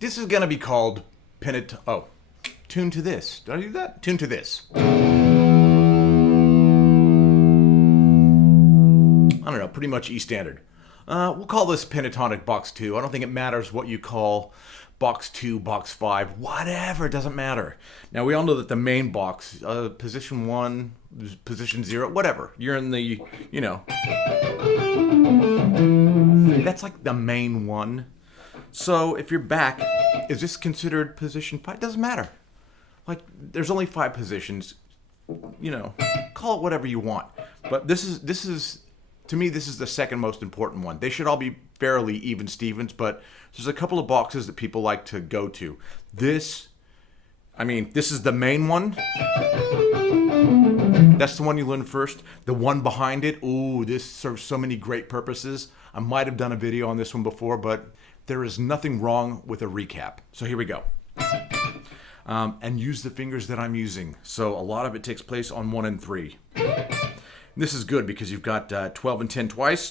This is going to be called Tune to This. Did I do that? Tune to This. I don't know, pretty much E standard. We'll call this Pentatonic Box 2. I don't think it matters what you call Box 2, Box 5, whatever, it doesn't matter. Now, we all know that the main box, position 1, position 0, whatever. You're in the, that's like the main one. So if you're back, is this considered position 5? Doesn't matter. Like, there's only 5 positions. Call it whatever you want. But this is to me, this is the second most important one. They should all be fairly even Stevens, but there's a couple of boxes that people like to go to. This is the main one. That's the one you learn first. The one behind it, this serves so many great purposes. I might have done a video on this one before, but there is nothing wrong with a recap. So here we go. And use the fingers that I'm using. So a lot of it takes place on 1 and 3. This is good because you've got 12 and 10 twice.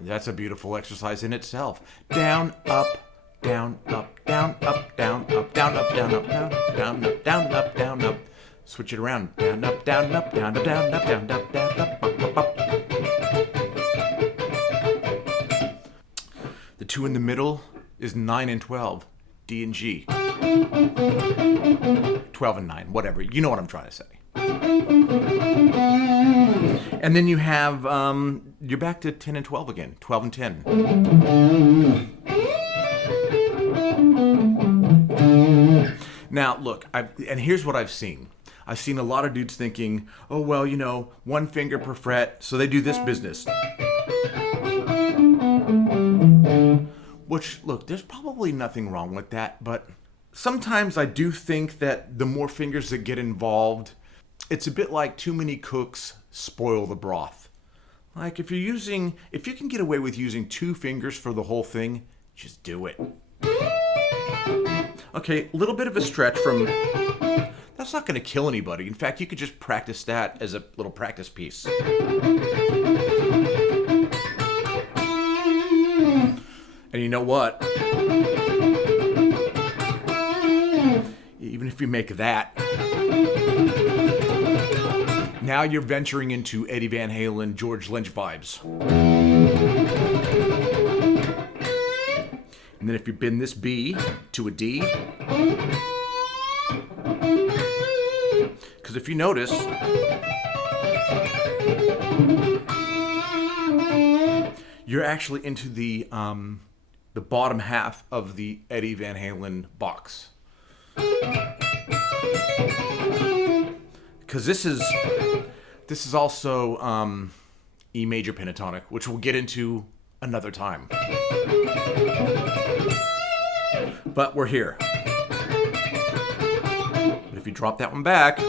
That's a beautiful exercise in itself. Down, up, down, up, down, up, down, up, down, up, down, up, down, down, up, down, up, down, up. Switch it around. Down, up, down, up, down, up, down, up, down, up, down, up, up, up. The 2 in the middle is 9 and 12. D and G. 12 and 9, whatever. You know what I'm trying to say. And then you have, you're back to 10 and 12 again. 12 and 10. Now, look, and here's what I've seen. I've seen a lot of dudes thinking, oh, well, 1 finger per fret, so they do this business. Which, look, there's probably nothing wrong with that, but sometimes I do think that the more fingers that get involved, it's a bit like too many cooks spoil the broth. Like, if you can get away with using 2 fingers for the whole thing, just do it. Okay, a little bit of a stretch from... That's not going to kill anybody. In fact, you could just practice that as a little practice piece. And you know what? Even if you make that, now you're venturing into Eddie Van Halen, George Lynch vibes. And then if you bend this B to a D, because if you notice, you're actually into the bottom half of the Eddie Van Halen box. Because this is also E major pentatonic, which we'll get into another time. But we're here. But if you drop that one back,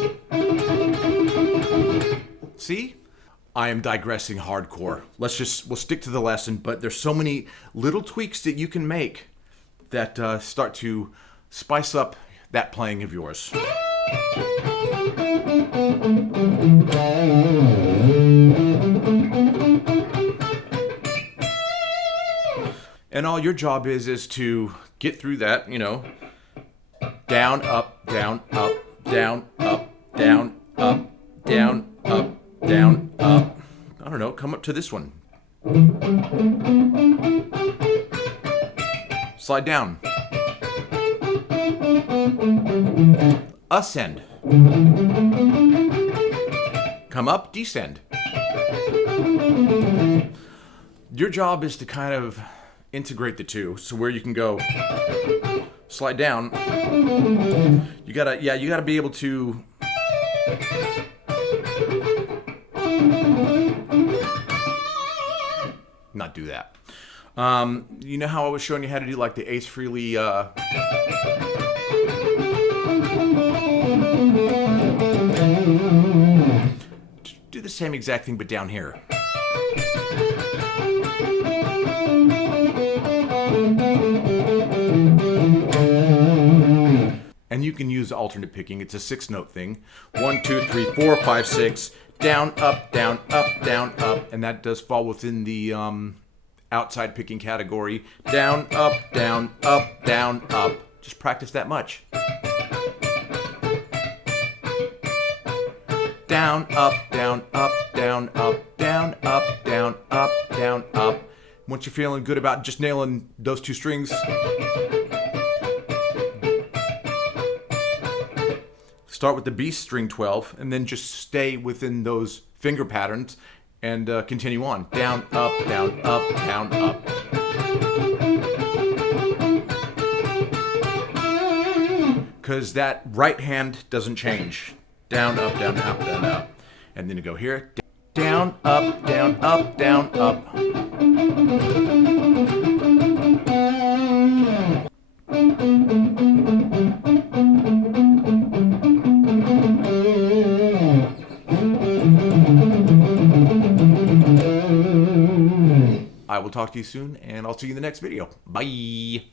see? I am digressing hardcore. We'll stick to the lesson, but there's so many little tweaks that you can make that start to spice up that playing of yours. And all your job is to get through that, down, up, down, up, down, up, down, up, down, up, down, up. I don't know, come up to this one. Slide down. Ascend. Come up, descend. Your job is to kind of integrate the two, so where you can go slide down, you gotta be able to not do that. You know how I was showing you how to do like the Ace Frehley do the same exact thing but down here. And you can use alternate picking. It's a 6-note thing. 1, 2, 3, 4, 5, 6. Down, up, down, up, down, up. And that does fall within the outside picking category. Down, up, down, up, down, up. Just practice that much. Down, up, down, up, down, up, down, up, down, up, down, up. Once you're feeling good about just nailing those two strings, start with the B string 12 and then just stay within those finger patterns and continue on. Down, up, down, up, down, up. Because that right hand doesn't change. Down, up, down, up, down, up. And then you go here. Down, up, down, up, down, up. I will talk to you soon, and I'll see you in the next video. Bye.